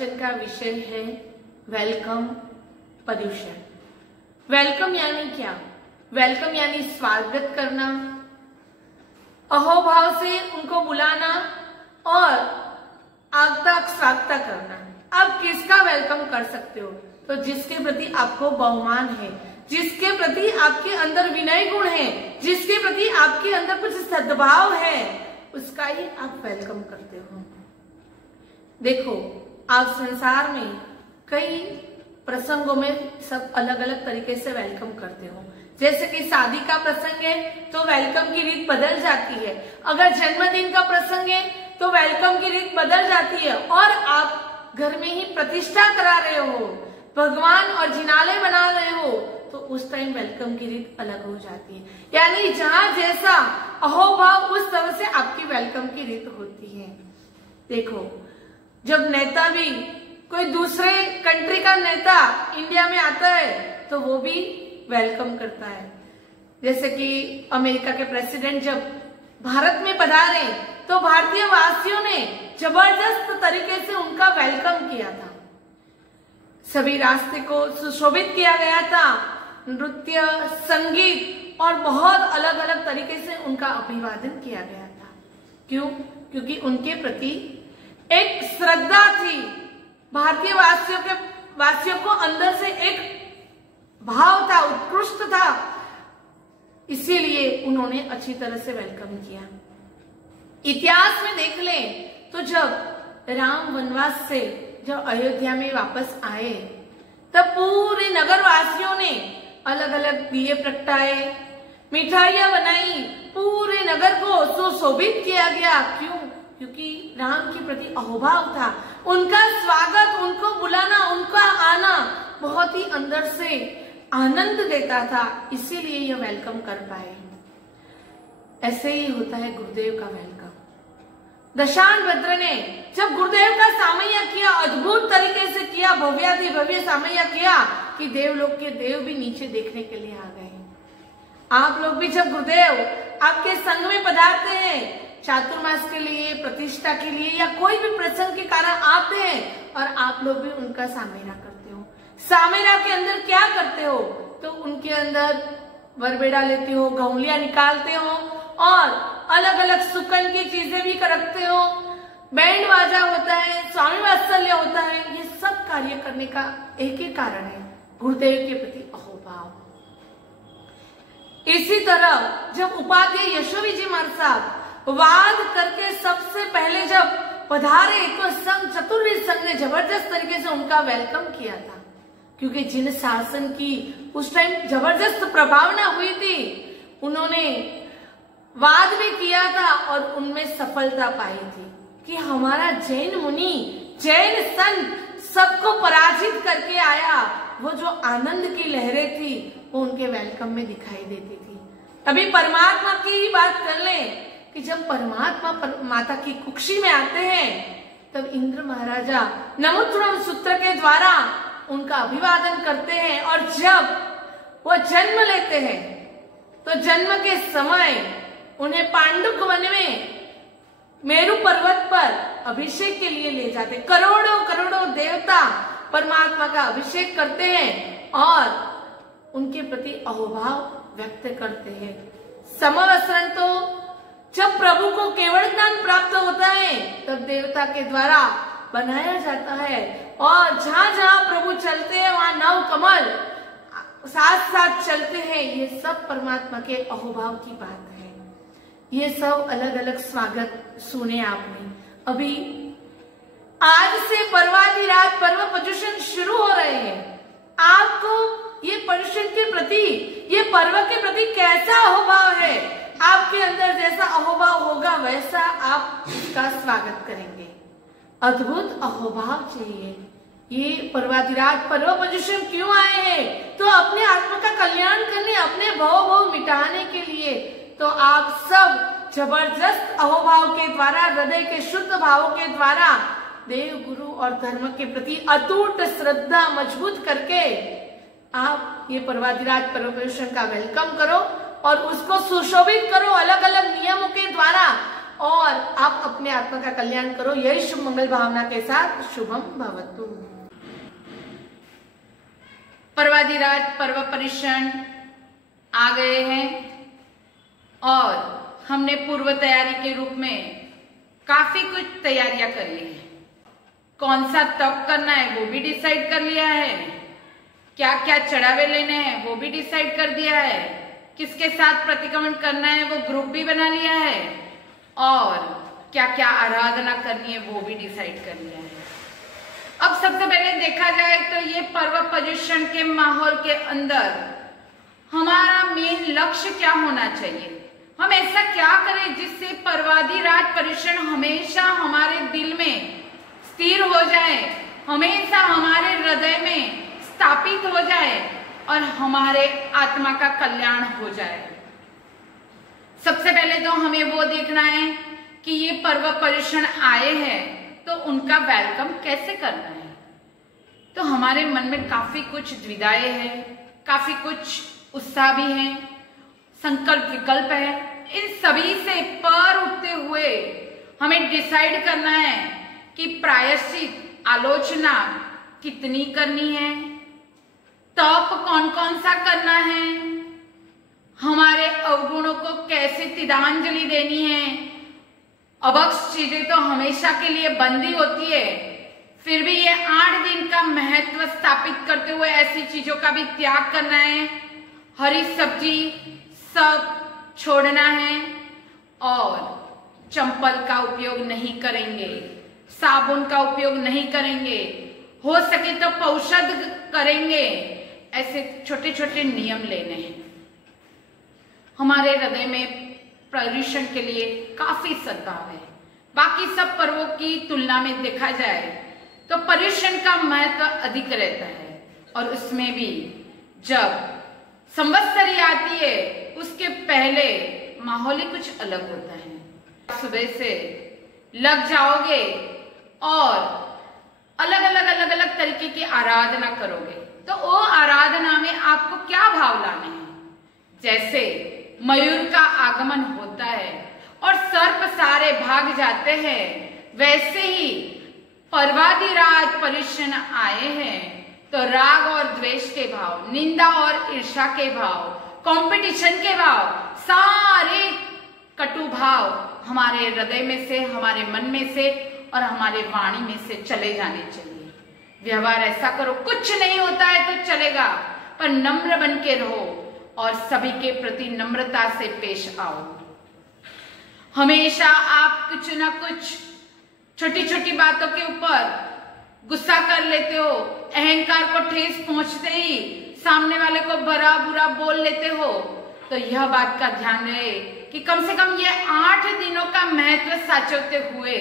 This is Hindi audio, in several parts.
प्रवचन का विषय है वेलकम पर्यूषण। वेलकम यानी क्या? वेलकम यानी स्वागत करना, अहोभाव से उनको बुलाना और आगता स्वागता करना। आप किसका वेलकम कर सकते हो? तो जिसके प्रति आपको बहुमान है, जिसके प्रति आपके अंदर विनय गुण है, जिसके प्रति आपके अंदर कुछ सद्भाव है, उसका ही आप वेलकम करते हो। देखो, आप संसार में कई प्रसंगों में सब अलग अलग तरीके से वेलकम करते हो। जैसे कि शादी का प्रसंग है तो वेलकम की रीत बदल जाती है, अगर जन्मदिन का प्रसंग है तो वेलकम की रीत बदल जाती है, और आप घर में ही प्रतिष्ठा करा रहे हो, भगवान और जिनालय बना रहे हो, तो उस टाइम वेलकम की रीत अलग हो जाती है। यानी जहां जैसा अहोभाव उस तरह से आपकी वेलकम की रीत होती है। देखो, जब नेता भी, कोई दूसरे कंट्री का नेता इंडिया में आता है तो वो भी वेलकम करता है। जैसे कि अमेरिका के प्रेसिडेंट जब भारत में पधारे तो भारतीय वासियों ने जबरदस्त तरीके से उनका वेलकम किया था। सभी रास्ते को सुशोभित किया गया था, नृत्य, संगीत और बहुत अलग अलग तरीके से उनका अभिवादन किया गया था। क्यों? क्योंकि उनके प्रति एक श्रद्धा थी। भारतीय वासियों को अंदर से एक भाव था, उत्कृष्ट था, इसीलिए उन्होंने अच्छी तरह से वेलकम किया। इतिहास में देख लें तो जब राम वनवास से जब अयोध्या में वापस आए तब पूरे नगर वासियों ने अलग अलग दिए प्रगटाए, मिठाइयां बनाई, पूरे नगर को सुशोभित किया गया। क्यों? क्योंकि राम के प्रति अहोभाव था। उनका स्वागत, उनको बुलाना, उनका आना बहुत ही अंदर से आनंद देता था, इसीलिए यह वेलकम कर पाए। ऐसे ही होता है गुरुदेव का वेलकम। दशानभद्र ने जब गुरुदेव का सामय्य किया, अद्भुत तरीके से किया, भव्यातिभव्य सामय्य किया कि देवलोक के देव भी नीचे देखने के लिए आ गए। आप लोग भी जब गुरुदेव आपके संग में पधारते हैं, चातुर्मास के लिए, प्रतिष्ठा के लिए या कोई भी प्रसंग के कारण आते हैं और आप लोग भी उनका सामेरा करते हो। सामेरा के अंदर क्या करते हो? तो उनके अंदर वरबेड़ा लेते हो, गौलियां निकालते हो और अलग अलग सुकन की चीजें भी रखते हो, बैंड बाजा होता है, स्वामी वात्सल्य होता है। ये सब कार्य करने का एक ही कारण है, गुरुदेव के प्रति अहोभाव। इसी तरह जब उपाध्याय यशोवी जी महाराज साहब वाद करके सबसे पहले जब पधारे तो संघ, चतुर्वेद संघ ने जबरदस्त तरीके से उनका वेलकम किया था। क्योंकि जिन शासन की उस टाइम जबरदस्त प्रभावना हुई थी, उन्होंने वाद भी किया था और उनमें सफलता पाई थी कि हमारा जैन मुनि, जैन संत सबको पराजित करके आया। वो जो आनंद की लहरें थी वो उनके वेलकम में दिखाई देती थी। अभी परमात्मा की ही बात कर लें कि जब परमात्मा माता की कुक्षी में आते हैं तब इंद्र महाराजा नमोत्तरम सूत्र के द्वारा उनका अभिवादन करते हैं, और जब वो जन्म लेते हैं तो जन्म के समय उन्हें पांडुक वन में मेरु पर्वत पर अभिषेक के लिए ले जाते। करोड़ों करोड़ों देवता परमात्मा का अभिषेक करते हैं और उनके प्रति अहोभाव व्यक्त करते हैं। समवस्त्रन तो जब प्रभु को केवल ज्ञान प्राप्त होता है तब देवता के द्वारा बनाया जाता है, और जहां जहां प्रभु चलते हैं वहां नव कमल साथ साथ चलते हैं। ये सब परमात्मा के अहोभाव की बात है। ये सब अलग अलग स्वागत सुने आपने। अभी आज से पर्वाधिराज पर्व पर्युषण शुरू हो रहे हैं। आपको ये पर्युषण के प्रति, ये पर्व के प्रति कैसा अहोभाव है? आपके अंदर जैसा अहोभाव होगा वैसा आप इसका स्वागत करेंगे। अद्भुत अहोभाव चाहिए। ये पर्वाधिराज पर्व पर्युषण क्यों आए हैं? तो अपने आत्मा का कल्याण करने, अपने भव मिटाने के लिए। तो आप सब जबरदस्त अहोभाव के द्वारा, हृदय के शुद्ध भावों के द्वारा देव, गुरु और धर्म के प्रति अटूट श्रद्धा मजबूत करके आप ये पर्वाधिराज पर्व पर्युषण का वेलकम करो और उसको सुशोभित करो अलग अलग नियमों के द्वारा। और आप अपने आत्मा का कल्याण करो। यही शुभ मंगल भावना के साथ शुभम भवतु। पर्वाधिराज पर्व परिषण आ गए हैं और हमने पूर्व तैयारी के रूप में काफी कुछ तैयारियां कर ली है। कौन सा तप करना है वो भी डिसाइड कर लिया है, क्या क्या चढ़ावे लेने हैं वो भी डिसाइड कर दिया है, किसके साथ प्रतिक्रमण करना है वो ग्रुप भी बना लिया है, और क्या क्या आराधना करनी है वो भी डिसाइड कर लिया है। अब सबसे पहले देखा जाए तो ये पर्व पर्युषण के माहौल के अंदर हमारा मेन लक्ष्य क्या होना चाहिए, हम ऐसा क्या करें जिससे पर्वाधिराज पर्युषण हमेशा हमारे दिल में स्थिर हो जाए, हमेशा हमारे हृदय में स्थापित हो जाए और हमारे आत्मा का कल्याण हो जाए। सबसे पहले तो हमें वो देखना है कि ये पर्व पर्युषण आए हैं तो उनका वेलकम कैसे करना है। तो हमारे मन में काफी कुछ द्विधाएं हैं, काफी कुछ उत्साह भी है, संकल्प विकल्प है। इन सभी से पर उठते हुए हमें डिसाइड करना है कि प्रायश्चित आलोचना कितनी करनी है, तप कौन कौन सा करना है, हमारे अवगुणों को कैसे तिदांजलि देनी है। अभक्ष चीजें तो हमेशा के लिए बंदी होती है, फिर भी ये 8 दिन का महत्व स्थापित करते हुए ऐसी चीजों का भी त्याग करना है। हरी सब्जी सब छोड़ना है और चंपल का उपयोग नहीं करेंगे, साबुन का उपयोग नहीं करेंगे, हो सके तो पौषध करेंगे। ऐसे छोटे छोटे नियम लेने हैं। हमारे हृदय में पर्युषण के लिए काफी सद्भाव है। बाकी सब पर्वों की तुलना में देखा जाए तो पर्युषण का महत्व अधिक रहता है और उसमें भी जब संवत्सरी आती है उसके पहले माहौल ही कुछ अलग होता है। सुबह से लग जाओगे और अलग अलग तरीके की आराधना करोगे तो वो आराधना में आपको क्या भाव लाने हैं। जैसे मयूर का आगमन होता है और सर्प सारे भाग जाते हैं, वैसे ही पर्वाधिराज पर्युषण आए हैं तो राग और द्वेष के भाव, निंदा और ईर्ष्या के भाव, कंपटीशन के भाव, सारे कटु भाव हमारे हृदय में से, हमारे मन में से और हमारे वाणी में से चले जाने चाहिए। व्यवहार ऐसा करो, कुछ नहीं होता है तो चलेगा, पर नम्र बन के रहो और सभी के प्रति नम्रता से पेश आओ। हमेशा आप कुछ ना कुछ छोटी छोटी बातों के ऊपर गुस्सा कर लेते हो, अहंकार को ठेस पहुंचते ही सामने वाले को भरा बुरा बोल लेते हो। तो यह बात का ध्यान रहे कि कम से कम ये 8 दिनों का महत्व साचवते हुए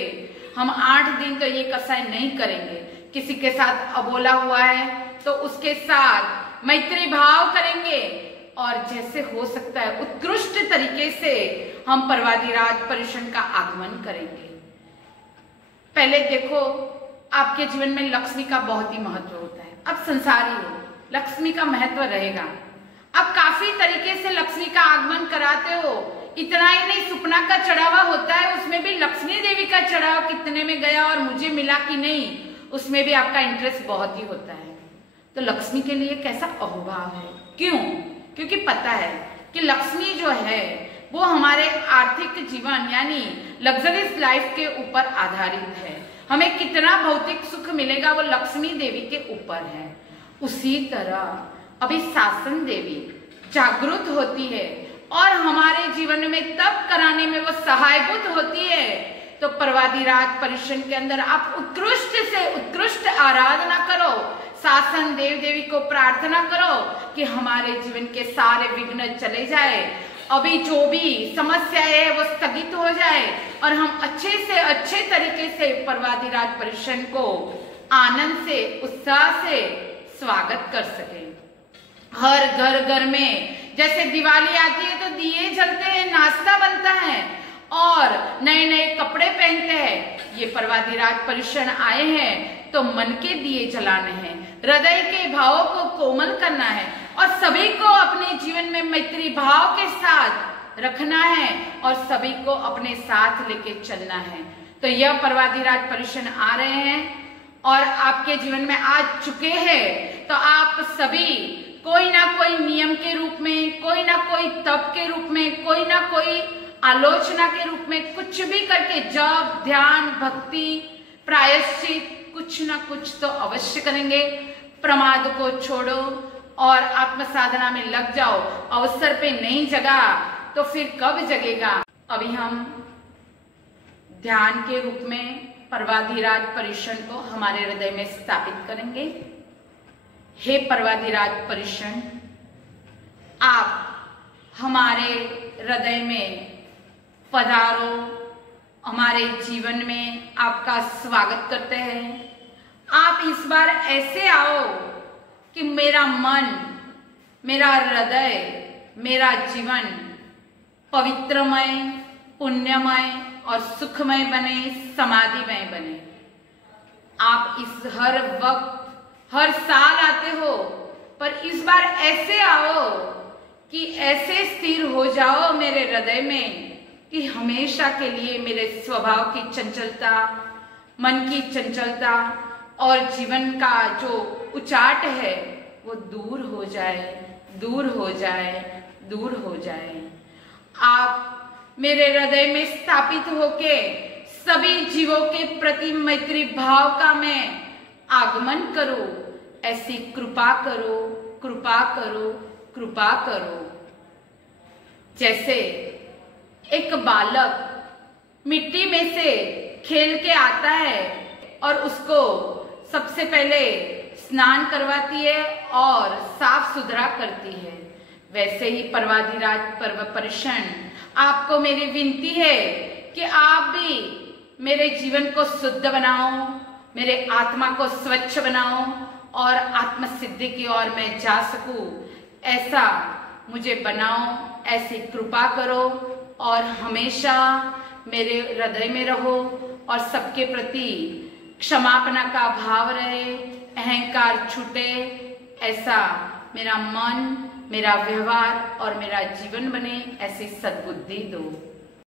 हम 8 दिन तो ये कसाई नहीं करेंगे। किसी के साथ अबोला हुआ है तो उसके साथ मैत्री भाव करेंगे और जैसे हो सकता है उत्कृष्ट तरीके से हम पर्वाधिराज पर्युषण का आगमन करेंगे। पहले देखो, आपके जीवन में लक्ष्मी का बहुत ही महत्व होता है। अब संसारी हो, लक्ष्मी का महत्व रहेगा। अब काफी तरीके से लक्ष्मी का आगमन कराते हो। इतना ही नहीं, सुपना का चढ़ावा होता है, उसमें भी लक्ष्मी देवी का चढ़ावा कितने में गया और मुझे मिला कि नहीं, उसमें भी आपका इंटरेस्ट बहुत ही होता है। तो लक्ष्मी के लिए कैसा अहोभाव है। क्यों? क्योंकि पता है कि लक्ष्मी जो है वो हमारे आर्थिक जीवन यानी लग्जरियस लाइफ के ऊपर आधारित है। हमें कितना भौतिक सुख मिलेगा वो लक्ष्मी देवी के ऊपर है। उसी तरह अभी शासन देवी जागृत होती है और हमारे जीवन में तप कराने में वो सहायभूत होती है। तो पर्वाधिराज पर्युषण के अंदर आप उत्कृष्ट से उत्कृष्ट आराधना करो, शासन देव देवी को प्रार्थना करो कि हमारे जीवन के सारे विघ्न चले जाए, अभी जो भी समस्या है वो स्थगित हो जाए और हम अच्छे से अच्छे तरीके से पर्वाधिराज पर्युषण को आनंद से उत्साह से स्वागत कर सके। हर घर में जैसे दिवाली आती है तो दिए जलते हैं, नाश्ता बनता है और नए नए कपड़े पहनते हैं। ये पर्वाधिराज पर्युषण आए हैं तो मन के दिए जलाने हैं, हृदय के भावों को कोमल करना है और सभी को अपने जीवन में मैत्री भाव के साथ रखना है और सभी को अपने साथ लेके चलना है। तो यह पर्वाधिराज पर्युषण आ रहे हैं और आपके जीवन में आ चुके हैं, तो आप सभी कोई ना कोई नियम के रूप में, कोई ना कोई तप के रूप में, कोई ना कोई आलोचना के रूप में कुछ भी करके जप, ध्यान, भक्ति, प्रायश्चित कुछ ना कुछ तो अवश्य करेंगे। प्रमाद को छोड़ो और आत्म साधना में लग जाओ। अवसर पे नहीं जगा तो फिर कब जगेगा। अभी हम ध्यान के रूप में पर्वाधिराज पर्युषण को हमारे हृदय में स्थापित करेंगे। हे पर्वाधिराज पर्युषण, आप हमारे हृदय में पधारो, हमारे जीवन में आपका स्वागत करते हैं। आप इस बार ऐसे आओ कि मेरा मन, मेरा हृदय, मेरा जीवन पवित्रमय, पुण्यमय और सुखमय बने, समाधिमय बने। आप इस हर वक्त, हर साल आते हो, पर इस बार ऐसे आओ कि ऐसे स्थिर हो जाओ मेरे हृदय में कि हमेशा के लिए मेरे स्वभाव की चंचलता, मन की चंचलता और जीवन का जो उचाट है वो दूर हो जाए, दूर हो जाए, दूर हो जाए। आप मेरे हृदय में स्थापित होके सभी जीवों के प्रति मैत्री भाव का मैं आगमन करो, ऐसी कृपा करो, कृपा करो, कृपा करो। जैसे एक बालक मिट्टी में से खेल के आता है और उसको सबसे पहले स्नान करवाती है और साफ सुथरा करती है, वैसे ही पर्वाधिराज पर्युषण आपको मेरी विनती है कि आप भी मेरे जीवन को शुद्ध बनाओ, मेरे आत्मा को स्वच्छ बनाओ और आत्म सिद्धि की ओर मैं जा सकूं, ऐसा मुझे बनाओ, ऐसी कृपा करो और हमेशा मेरे हृदय में रहो और सबके प्रति क्षमापना का भाव रहे, अहंकार छूटे, ऐसा मेरा मन, मेरा व्यवहार और मेरा जीवन बने, ऐसी सद्बुद्धि दो।